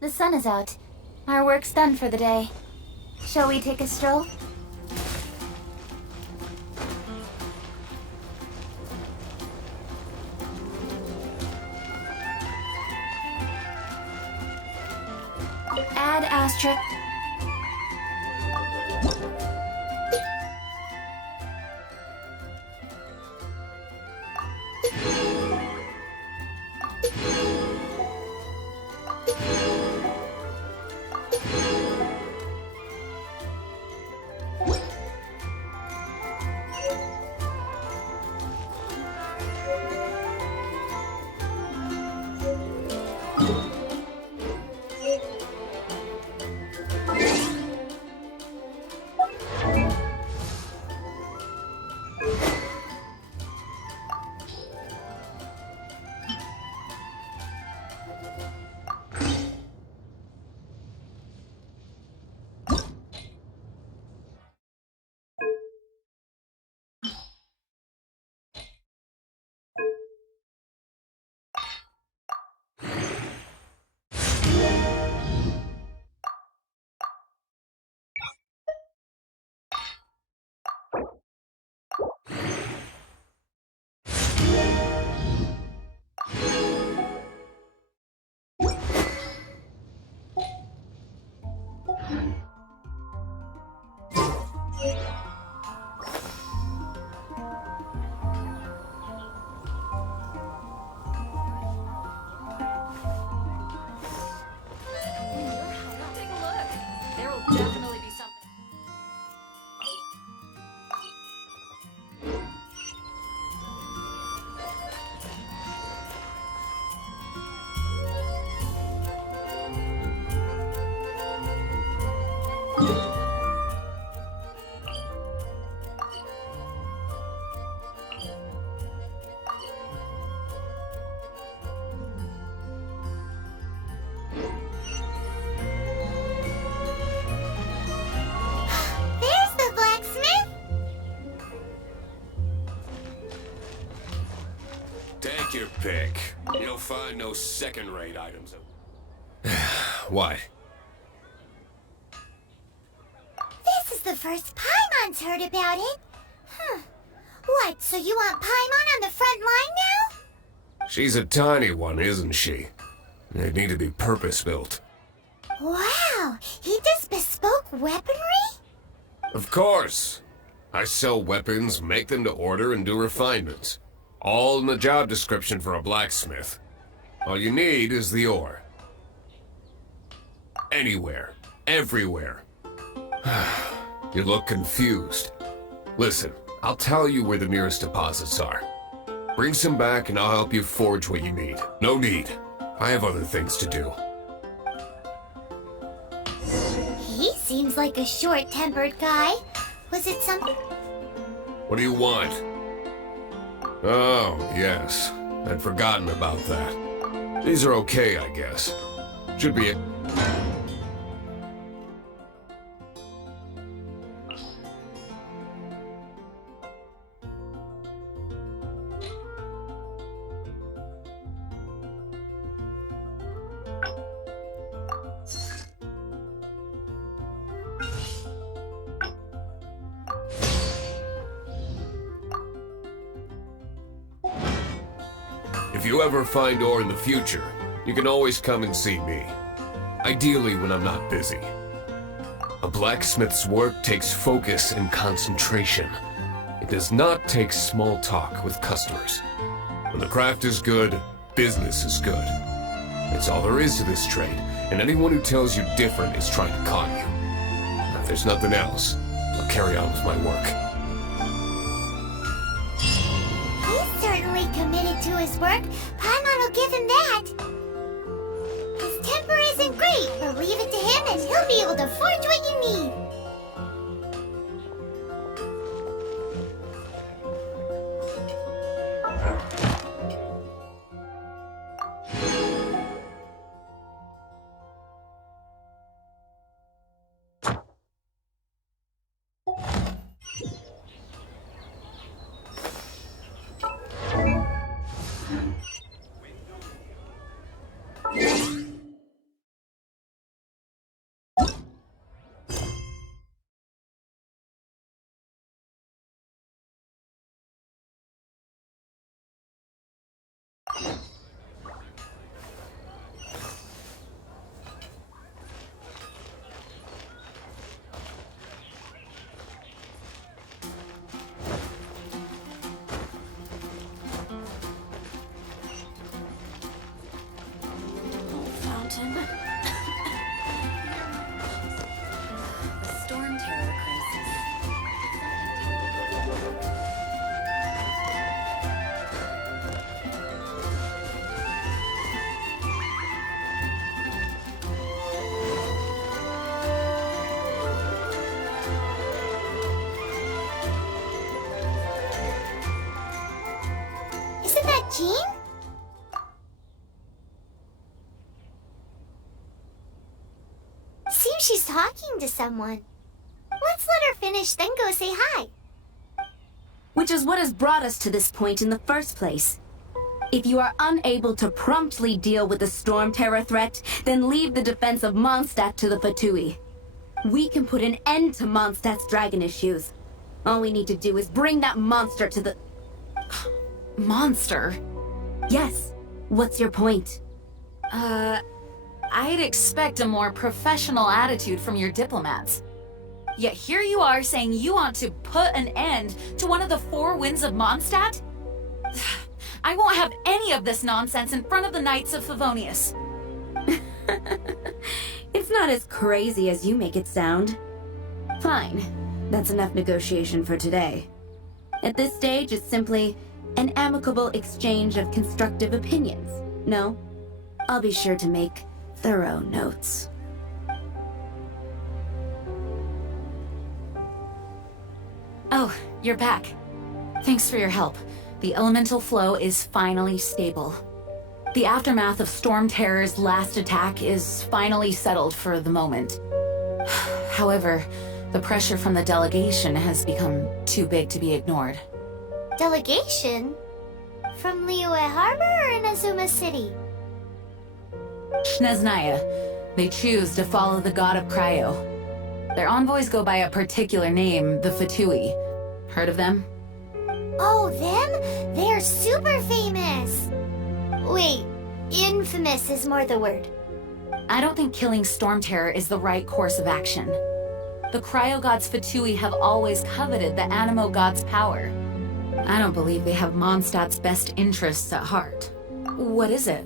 The sun is out. Our work's done for the day. Shall we take a stroll? Add asterisk. Definitely be something. Take your pick. You'll find no second-rate items. Why? This is the first Paimon's heard about it. What, so you want Paimon on the front line now? She's a tiny one, isn't she? They need to be purpose-built. Wow, he does bespoke weaponry? Of course. I sell weapons, make them to order, and do refinements. All in the job description for a blacksmith. All you need is the ore. Anywhere. Everywhere. You look confused. Listen, I'll tell you where the nearest deposits are. Bring some back and I'll help you forge what you need. No need. I have other things to do. He seems like a short-tempered guy. Was it something? What do you want? Oh, yes. I'd forgotten about that. These are okay, I guess. Should be it. If you ever find ore in the future, you can always come and see me. Ideally when I'm not busy. A blacksmith's work takes focus and concentration. It does not take small talk with customers. When the craft is good, business is good. That's all there is to this trade, and anyone who tells you different is trying to con you. If there's nothing else, I'll carry on with my work. He's certainly committed to his work. Paimon will give him that. His temper isn't great, but leave it to him and he'll be able to forge what you need. Fountain. The storm terror crisis. Isn't that Jean? Seems she's talking to someone. Let's let her finish, then go say hi. Which is what has brought us to this point in the first place. If you are unable to promptly deal with the storm terror threat, then leave the defense of Mondstadt to the Fatui. We can put an end to Mondstadt's dragon issues. All we need to do is bring that monster to the... Monster? Yes. What's your point? I'd expect a more professional attitude from your diplomats. Yet here you are saying you want to put an end to one of the four winds of Mondstadt? I won't have any of this nonsense in front of the Knights of Favonius. It's not as crazy as you make it sound. Fine. That's enough negotiation for today. At this stage, it's simply an amicable exchange of constructive opinions. No? I'll be sure to make thorough notes. Oh, you're back. Thanks for your help. The elemental flow is finally stable. The aftermath of Storm Terror's last attack is finally settled for the moment. However, the pressure from the delegation has become too big to be ignored. Delegation? From Liyue Harbor or Inazuma City? Snezhnaya. They choose to follow the god of Cryo. Their envoys go by a particular name, the Fatui. Heard of them? Oh, them? They're super famous! Wait, infamous is more the word. I don't think killing Storm Terror is the right course of action. The Cryo God's Fatui have always coveted the Animo God's power. I don't believe they have Mondstadt's best interests at heart. What is it?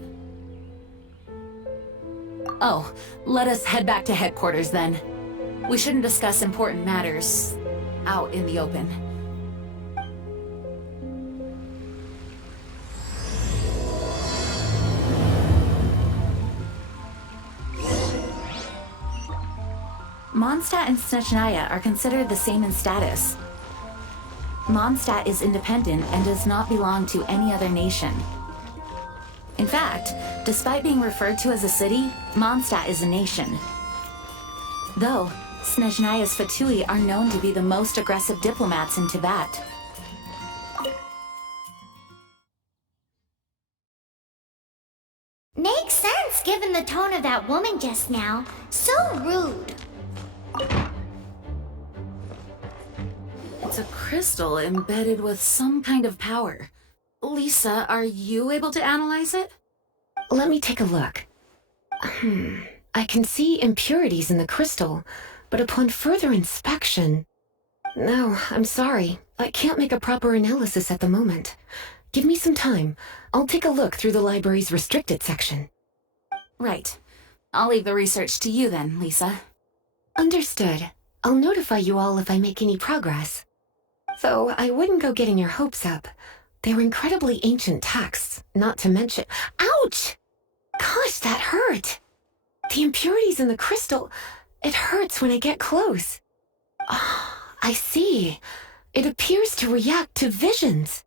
Oh, let us head back to headquarters then. We shouldn't discuss important matters out in the open. Mondstadt and Snezhnaya are considered the same in status. Mondstadt is independent and does not belong to any other nation. In fact, despite being referred to as a city, Mondstadt is a nation. Though, Snezhnaya's Fatui are known to be the most aggressive diplomats in Tibet. Makes sense given the tone of that woman just now. So rude. It's a crystal embedded with some kind of power. Lisa, are you able to analyze it? Let me take a look. I can see impurities in the crystal, but upon further inspection... No, I'm sorry. I can't make a proper analysis at the moment. Give me some time. I'll take a look through the library's restricted section. Right. I'll leave the research to you then, Lisa. Understood. I'll notify you all if I make any progress. Though I wouldn't go getting your hopes up. They're incredibly ancient texts, not to mention... Ouch! Gosh, that hurt! The impurities in the crystal... It hurts when I get close. I see. It appears to react to visions.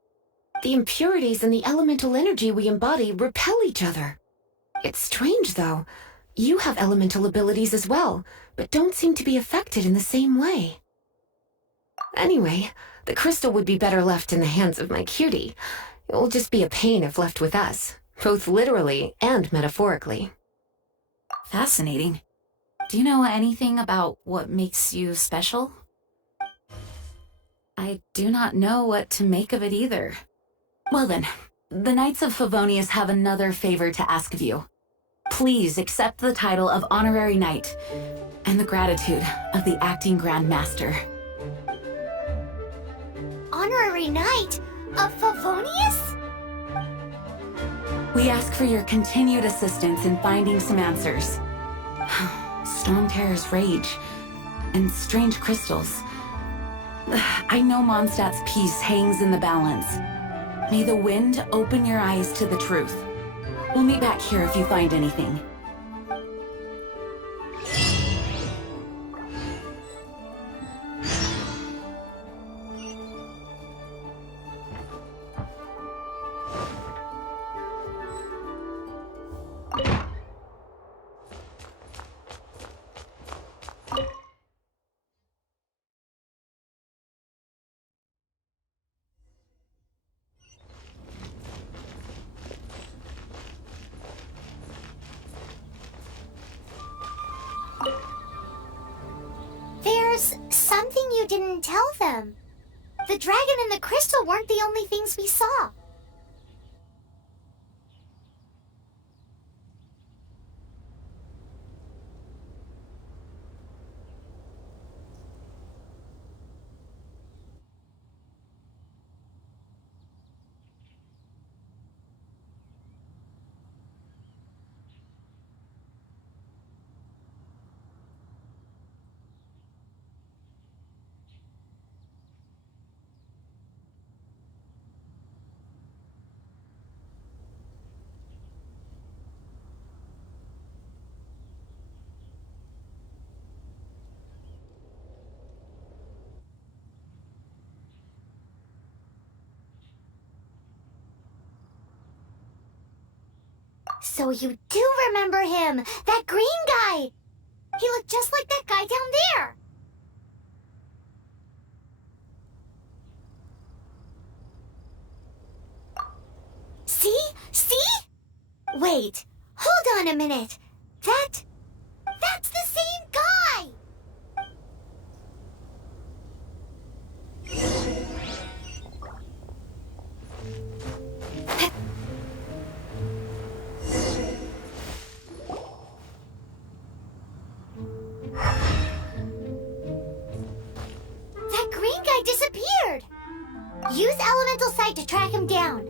The impurities and the elemental energy we embody repel each other. It's strange, though. You have elemental abilities as well, but don't seem to be affected in the same way. Anyway, the crystal would be better left in the hands of my cutie. It will just be a pain if left with us, both literally and metaphorically. Fascinating. Do you know anything about what makes you special? I do not know what to make of it either. Well then, the Knights of Favonius have another favor to ask of you. Please accept the title of Honorary Knight and the gratitude of the Acting Grand Master. Honorary Knight of Favonius? We ask for your continued assistance in finding some answers. Storm Terror's rage and strange crystals. I know Mondstadt's peace hangs in the balance. May the wind open your eyes to the truth. We'll meet back here if you find anything. There's something you didn't tell them. The dragon and the crystal weren't the only things we saw. So you do remember him! That green guy! He looked just like that guy down there! See? See? Wait, hold on a minute. That's the same guy! That green guy disappeared! Use Elemental Sight to track him down.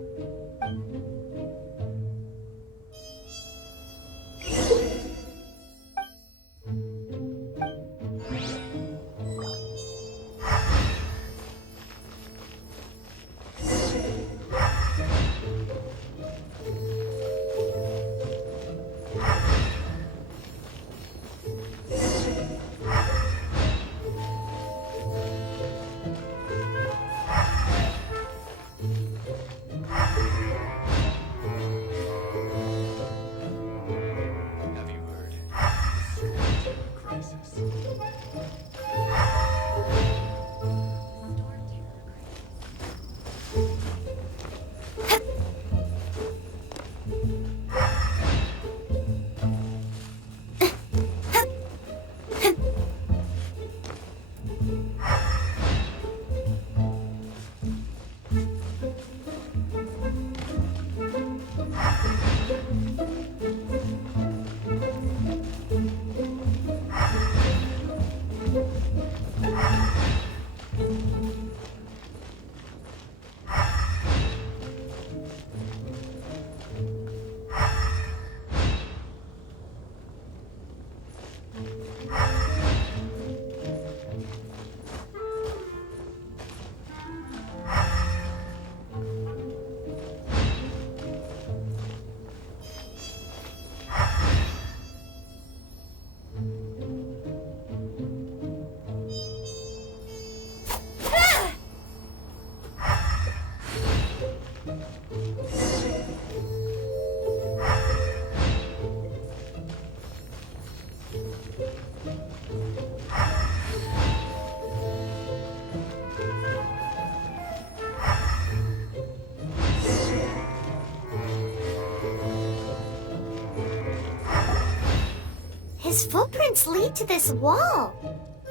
His footprints lead to this wall.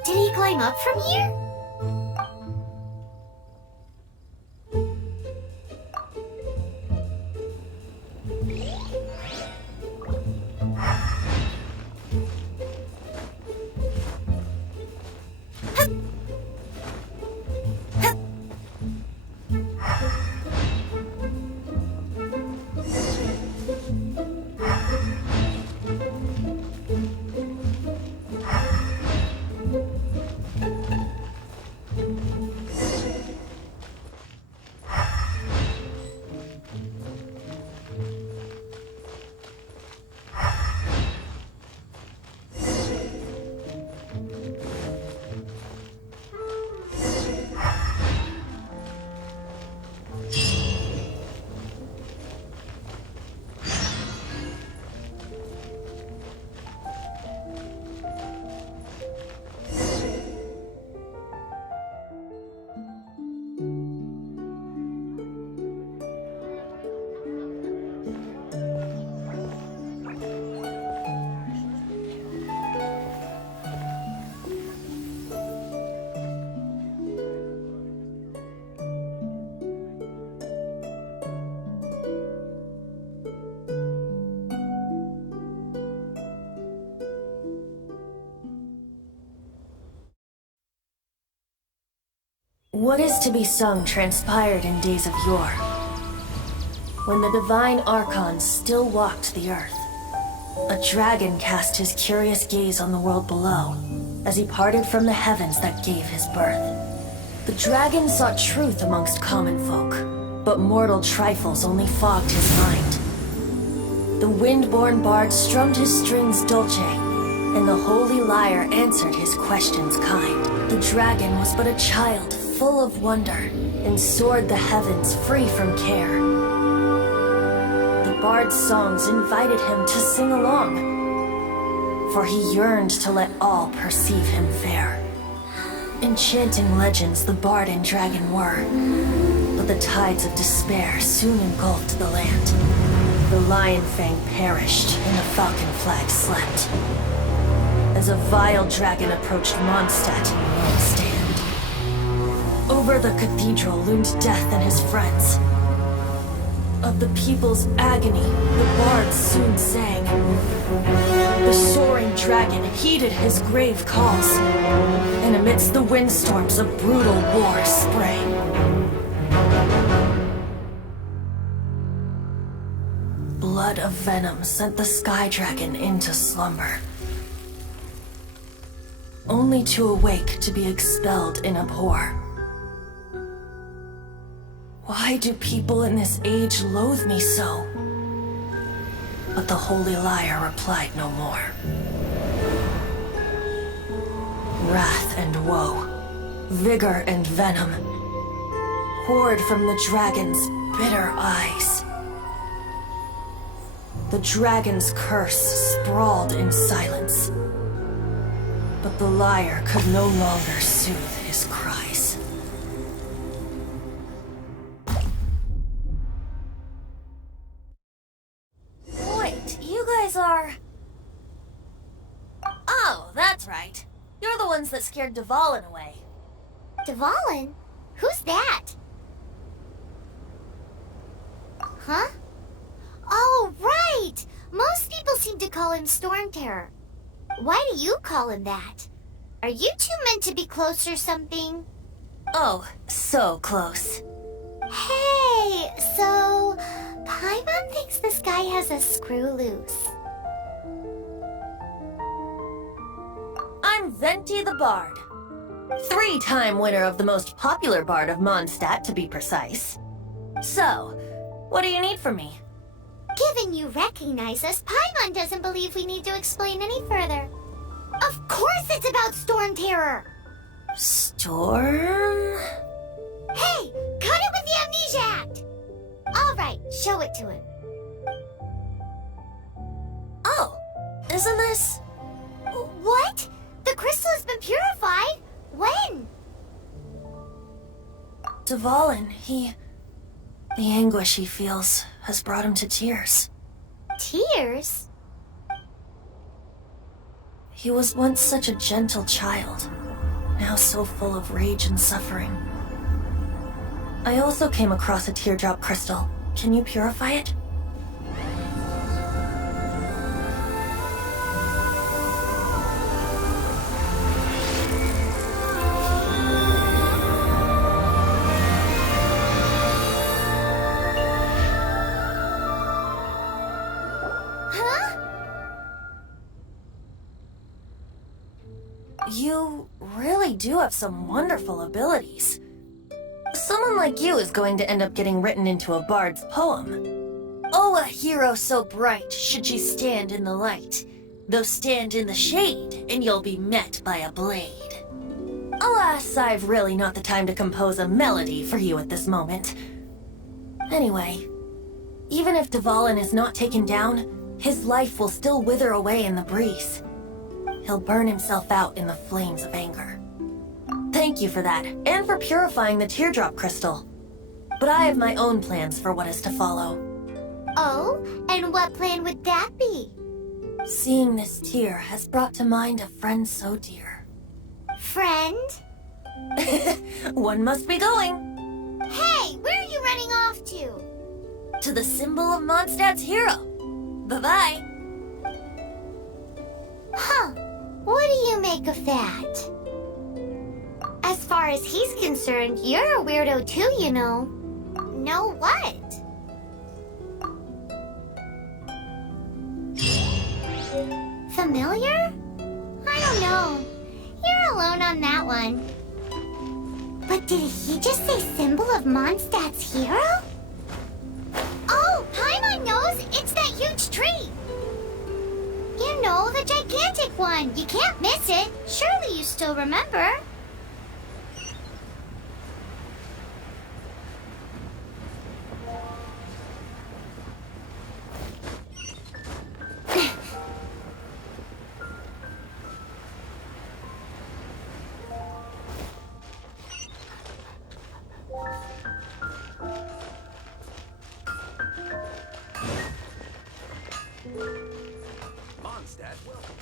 Did he climb up from here? What is to be sung transpired in days of yore, when the divine archons still walked the earth. A dragon cast his curious gaze on the world below, as he parted from the heavens that gave his birth. The dragon sought truth amongst common folk, but mortal trifles only fogged his mind. The wind-born bard strummed his strings dulce, and the holy lyre answered his questions kind. The dragon was but a child, full of wonder, and soared the heavens free from care. The bard's songs invited him to sing along, for he yearned to let all perceive him fair. Enchanting legends the bard and dragon were, but the tides of despair soon engulfed the land. The lion fang perished, and the falcon flag slept, as a vile dragon approached Mondstadt in one stand. Over the cathedral loomed death and his friends. Of the people's agony, the bards soon sang. The soaring dragon heeded his grave calls, and amidst the windstorms a brutal war sprang. Blood of venom sent the sky dragon into slumber, only to awake to be expelled in abhor. Why do people in this age loathe me so? But the holy lyre replied no more. Wrath and woe, vigor and venom, poured from the dragon's bitter eyes. The dragon's curse sprawled in silence, but the lyre could no longer soothe his cries. Wait, you guys are... Oh, that's right. You're the ones that scared Dvalin away. Dvalin? Who's that? Huh? Oh, right! Most people seem to call him Storm Terror. Why do you call him that? Are you two meant to be close or something? Oh, so close. Hey, so... Paimon thinks this guy has a screw loose. I'm Venti the Bard. 3-time winner of the most popular bard of Mondstadt, to be precise. So, what do you need from me? Given you recognize us, Paimon doesn't believe we need to explain any further. Of course it's about Storm Terror! Storm? Hey, cut it with the Amnesia Act! Alright, show it to him. Oh, isn't this... What? The crystal has been purified? When? Dvalin, the anguish he feels has brought him to tears. Tears? He was once such a gentle child, now so full of rage and suffering. I also came across a teardrop crystal. Can you purify it? You really do have some wonderful abilities. Someone like you is going to end up getting written into a bard's poem. Oh, a hero so bright should she stand in the light, though stand in the shade, and you'll be met by a blade. Alas, I've really not the time to compose a melody for you at this moment. Anyway, even if Dvalin is not taken down, his life will still wither away in the breeze. He'll burn himself out in the flames of anger. Thank you for that, and for purifying the teardrop crystal. But I have my own plans for what is to follow. Oh, and what plan would that be? Seeing this tear has brought to mind a friend so dear. Friend? One must be going. Hey, where are you running off to? To the symbol of Mondstadt's hero. Bye-bye. Huh. What do you make of that? As far as he's concerned, you're a weirdo too, you know. Know what? Familiar? I don't know. You're alone on that one. But did he just say symbol of Mondstadt's hero? Oh, Paimon knows! It's that huge tree! You know, the gigantic one. You can't miss it. Surely you still remember. Mondstadt, welcome.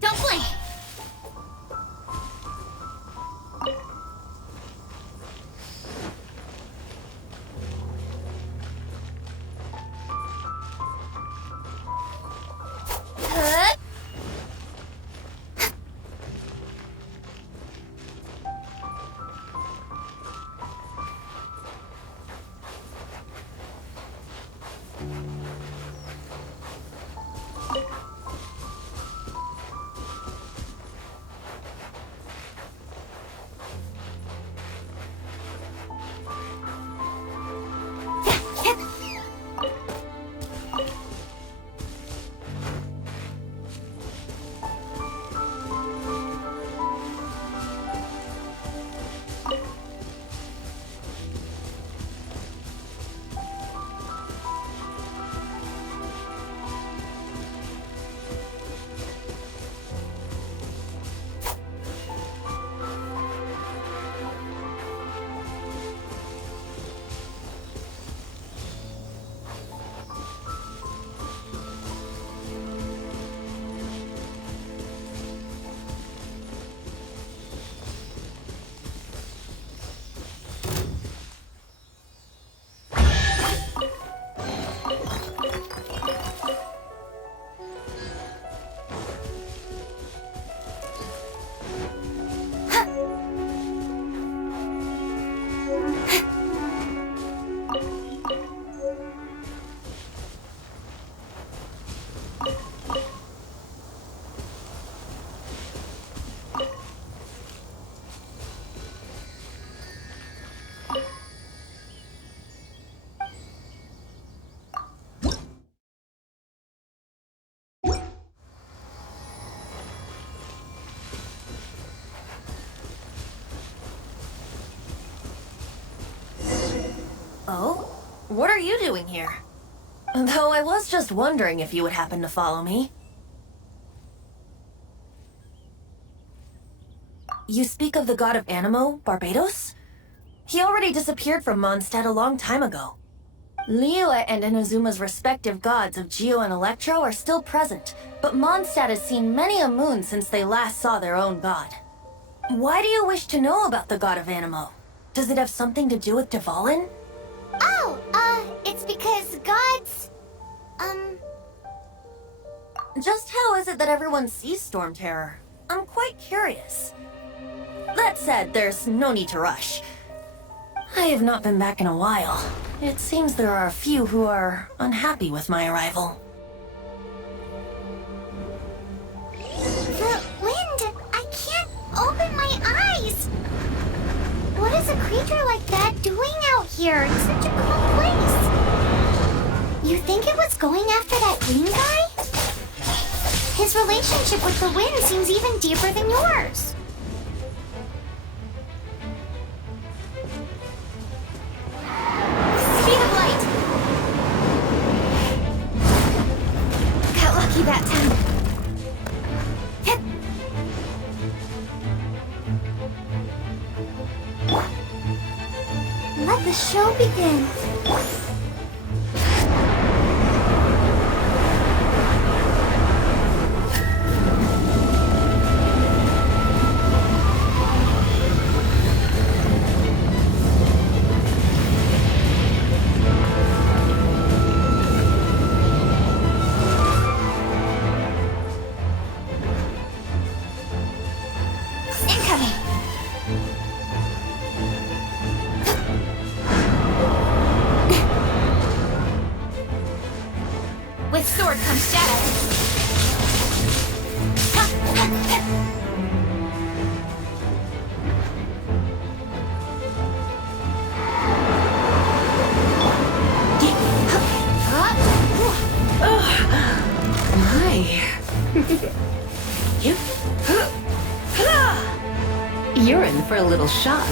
Don't blink! Oh? What are you doing here? Though I was just wondering if you would happen to follow me. You speak of the god of Animo, Barbados? He already disappeared from Mondstadt a long time ago. Liyue and Inazuma's respective gods of Geo and Electro are still present, but Mondstadt has seen many a moon since they last saw their own god. Why do you wish to know about the god of Animo? Does it have something to do with Dvalin? Oh, it's because gods... Just how is it that everyone sees Storm Terror? I'm quite curious. That said, there's no need to rush. I have not been back in a while. It seems there are a few who are unhappy with my arrival. The wind! I can't open my eyes! What is a creature like that doing out here in such a cold place? You think it was going after that green guy? His relationship with the wind seems even deeper than yours. Speed of light! Got lucky that time. Hit! Let the show begin. With sword comes shadow. You're in for a little shock.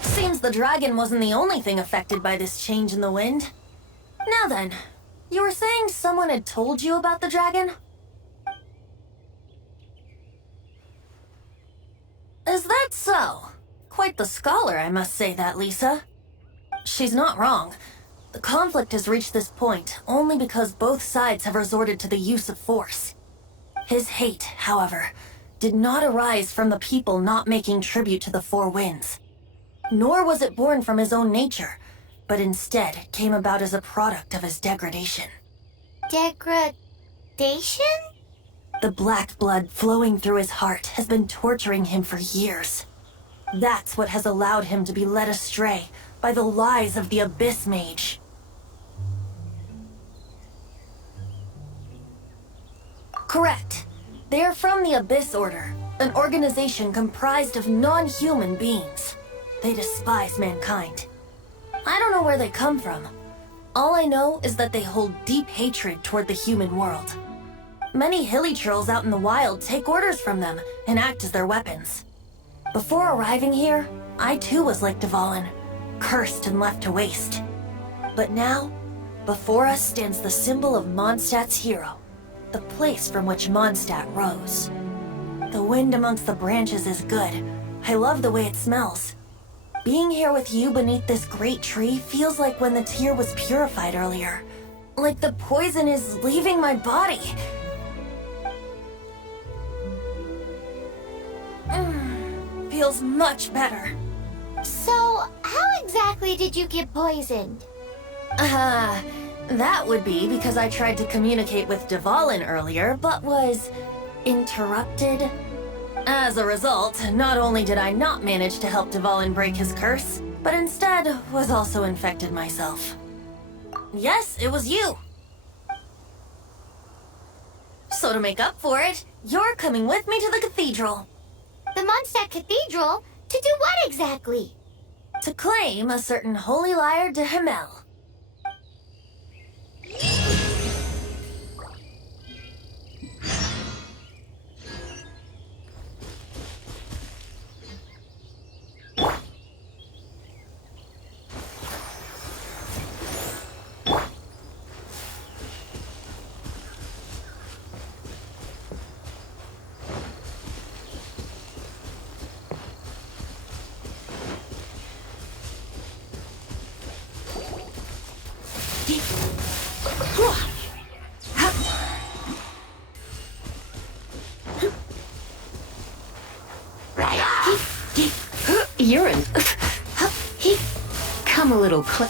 Seems the dragon wasn't the only thing affected by this change in the wind. Now then, you were saying someone had told you about the dragon? Is that so? Quite the scholar, I must say that, Lisa. She's not wrong. The conflict has reached this point only because both sides have resorted to the use of force. His hate, however, did not arise from the people not making tribute to the Four Winds. Nor was it born from his own nature, but instead came about as a product of his degradation. Degradation? The black blood flowing through his heart has been torturing him for years. That's what has allowed him to be led astray by the lies of the Abyss Mage. Correct. They are from the Abyss Order, an organization comprised of non-human beings. They despise mankind. I don't know where they come from. All I know is that they hold deep hatred toward the human world. Many hilly trolls out in the wild take orders from them and act as their weapons. Before arriving here, I too was like Dvalin, cursed and left to waste. But now, before us stands the symbol of Mondstadt's hero, the place from which Mondstadt rose. The wind amongst the branches is good. I love the way it smells. Being here with you beneath this great tree feels like when the tear was purified earlier. Like the poison is leaving my body. Feels much better. So, how exactly did you get poisoned? That would be because I tried to communicate with Dvalin earlier, but was interrupted. As a result, not only did I not manage to help Dvalin break his curse, but instead was also infected myself. Yes, it was you. So to make up for it, you're coming with me to the cathedral. The Mondstadt Cathedral? To do what exactly? To claim a certain holy lyre de Himmel. You're an... Come a little close.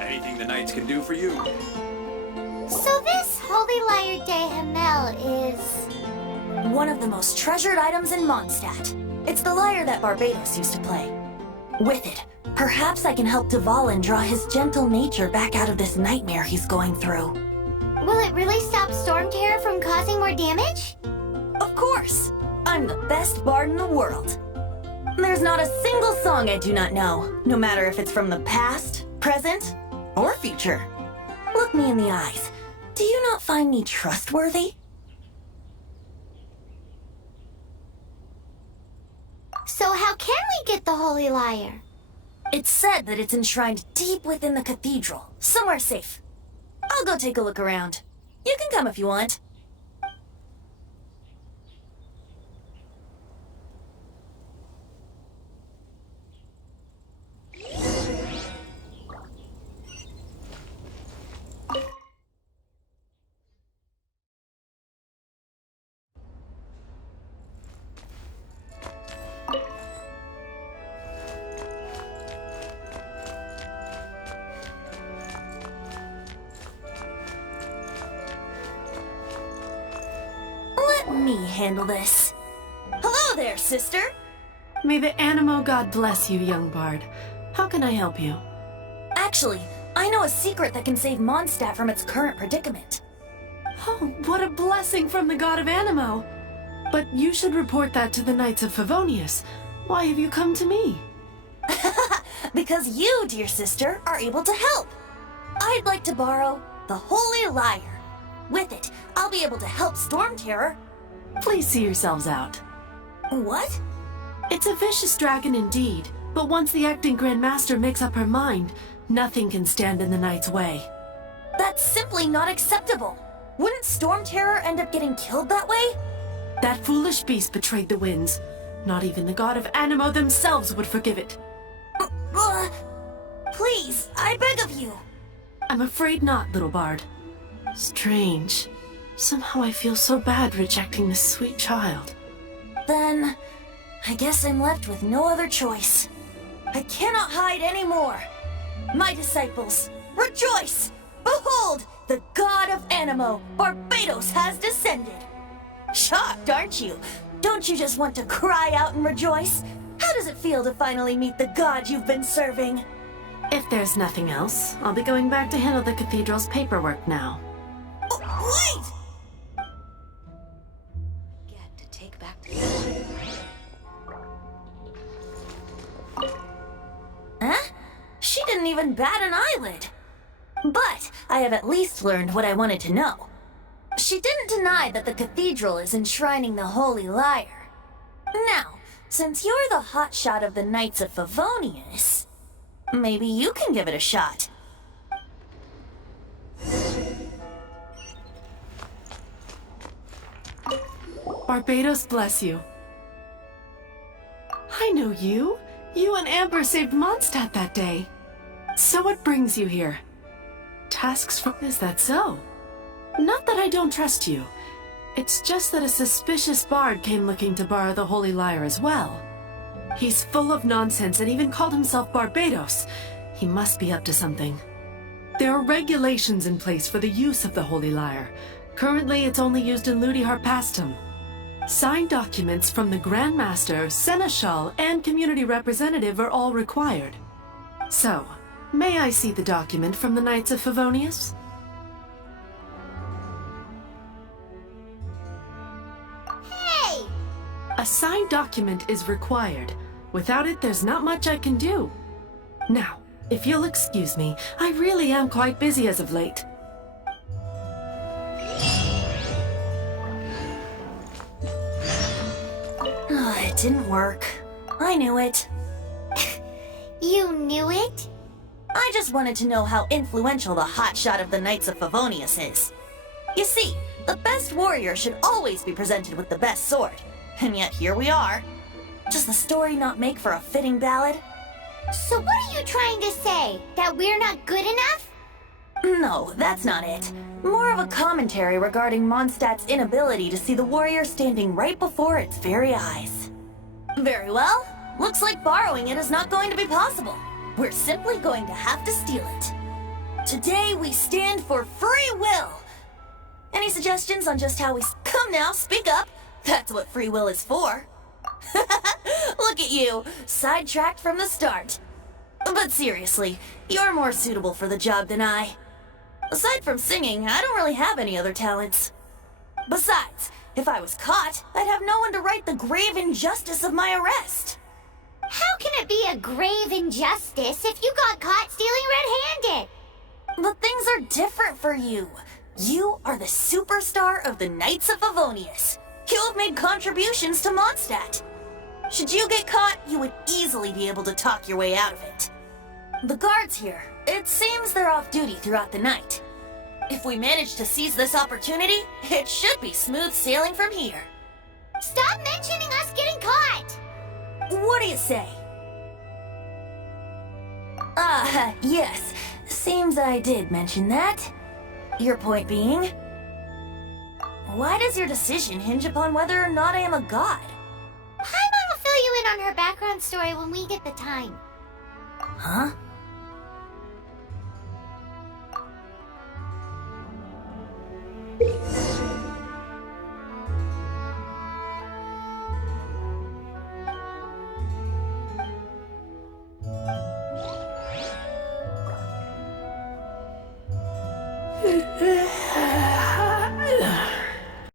Anything the knights can do for you. So this holy lyre de Himmel is... One of the most treasured items in Mondstadt. It's the lyre that Barbados used to play. With it, perhaps I can help Dvalin draw his gentle nature back out of this nightmare he's going through. Will it really stop Storm Terror from causing more damage? Of course! I'm the best bard in the world. There's not a single song I do not know, no matter if it's from the past, present, or future. Look me in the eyes. Do you not find me trustworthy? So how can we get the holy lyre? It's said that it's enshrined deep within the cathedral, somewhere safe. I'll go take a look around. You can come if you want. Let me handle this. Hello there, sister! May the Animo God bless you, young bard. How can I help you? Actually, I know a secret that can save Mondstadt from its current predicament. Oh, what a blessing from the god of Animo! But you should report that to the Knights of Favonius. Why have you come to me? Because you, dear sister, are able to help. I'd like to borrow the Holy Lyre. With it, I'll be able to help Storm Terror. Please see yourselves out. What? It's a vicious dragon indeed, but once the acting Grand Master makes up her mind, nothing can stand in the Knight's way. That's simply not acceptable. Wouldn't Storm Terror end up getting killed that way? That foolish beast betrayed the winds. Not even the god of Animo themselves would forgive it. Please, I beg of you. I'm afraid not, little bard. Strange. Somehow I feel so bad rejecting this sweet child. Then, I guess I'm left with no other choice. I cannot hide anymore. My disciples, rejoice! Behold, the god of Animo, Barbados, has descended. Shocked, aren't you? Don't you just want to cry out and rejoice? How does it feel to finally meet the god you've been serving? If there's nothing else, I'll be going back to handle the cathedral's paperwork now. Wait! Get to take back to Huh? She didn't even bat an eyelid. But I have at least learned what I wanted to know. She didn't deny that the cathedral is enshrining the Holy Lyre. Now, since you're the hotshot of the Knights of Favonius, maybe you can give it a shot. Barbados bless you. I know you. You and Amber saved Mondstadt that day. So what brings you here? Tasks from... Is that so? Not that I don't trust you. It's just that a suspicious bard came looking to borrow the Holy Lyre as well. He's full of nonsense and even called himself Barbados. He must be up to something. There are regulations in place for the use of the Holy Lyre. Currently, it's only used in Ludi Harpastum. Signed documents from the Grand Master, Seneschal, and Community Representative are all required. So, may I see the document from the Knights of Favonius? Hey! A signed document is required. Without it, there's not much I can do. Now, if you'll excuse me, I really am quite busy as of late. It didn't work. I knew it. You knew it? I just wanted to know how influential the hotshot of the Knights of Favonius is. You see, the best warrior should always be presented with the best sword. And yet here we are. Does the story not make for a fitting ballad? So what are you trying to say? That we're not good enough? No, that's not it. More of a commentary regarding Mondstadt's inability to see the warrior standing right before its very eyes. Very well. Looks like borrowing it is not going to be possible. We're simply going to have to steal it. Today we stand for free will. Any suggestions on just how we... Come now, speak up. That's what free will is for. Look at you, sidetracked from the start. But seriously, you're more suitable for the job than I. Aside from singing, I don't really have any other talents. Besides, if I was caught, I'd have no one to right the grave injustice of my arrest. How can it be a grave injustice if you got caught stealing red-handed? But things are different for you. You are the superstar of the Knights of Favonius. You have made contributions to Mondstadt. Should you get caught, you would easily be able to talk your way out of it. The guards here, it seems they're off duty throughout the night. If we manage to seize this opportunity, it should be smooth sailing from here. Stop mentioning us getting caught! What do you say? Yes. Seems I did mention that. Your point being? Why does your decision hinge upon whether or not I am a god? Paimon will fill you in on her background story when we get the time. Huh?